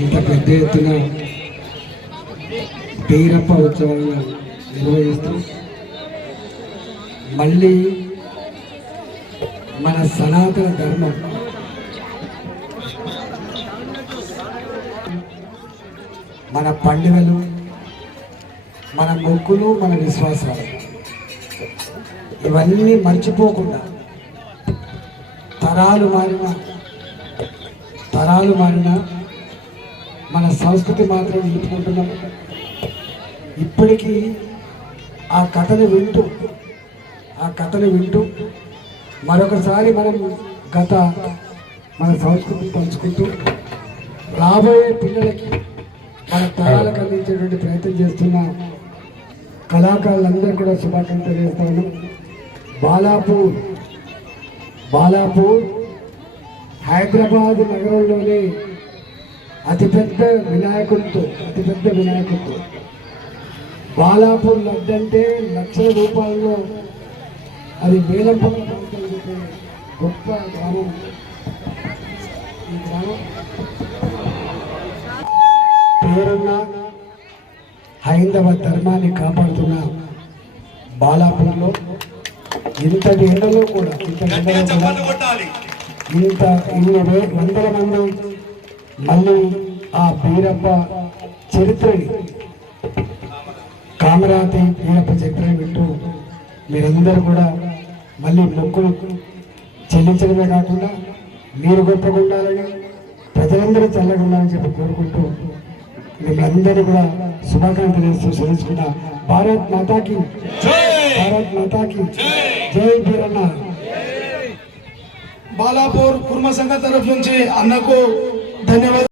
ఇంత పెద్ద ఎత్తున బీరప్ప ఉత్సవాలను నిర్వహిస్తూ మళ్ళీ మన సనాతన ధర్మం మన పండుగలు మన మొక్కులు మన విశ్వాసాలు ఇవన్నీ మర్చిపోకుండా తరాలు మారిన తరాలు మారిన మన సంస్కృతి మాత్రం నిలుపుకుంటున్నాము ఇప్పటికీ ఆ కథను వింటూ ఆ కథను వింటూ మరొకసారి మనం గత మన సంస్కృతి పంచుకుంటూ రాబోయే పిల్లలకి మన తరాలకు అందించేటువంటి ప్రయత్నం చేస్తున్న కళాకారులందరూ కూడా శుభాకాంక్షలు చేస్తాను బాలాపూర్ బాలాపూర్ హైదరాబాద్ నగరంలోని అతిపెద్ద వినాయకుడితో అతిపెద్ద వినాయకుడితో బాలాపూర్ లడ్డు అంటే లక్షల రూపాయల్లో అది వేలంపల పడుతుంది గొప్ప గ్రామం. ఈ గ్రామం పేరున్న హైందవ ధర్మాన్ని కాపాడుతున్న బాలాపూర్లో ఇంతటి ఎండలో కూడా ఇంత ఎండలో కూడా ఇంత ఇన్ని వందల మంది మళ్ళీ ఆ బీరప్ప చరిత్రని. కామరాతి పీరప్ప చరిత్రని వింటూ మీరందరూ కూడా మళ్ళీ మొక్కులు చెల్లించడమే కాకుండా మీరు గొప్పగా ఉండాలని ప్రజలందరూ చల్లగా ఉండాలని చెప్పి కోరుకుంటూ మిమ్మల్ందరూ కూడా శుభాకాంక్షలు చేస్తూ భారత్ మాతాకి భారత్ మాతాకి జై బీరన్న బాలాపూర్ కుర్మ సంఘ తరఫు నుంచి అన్నకు धन्यवाद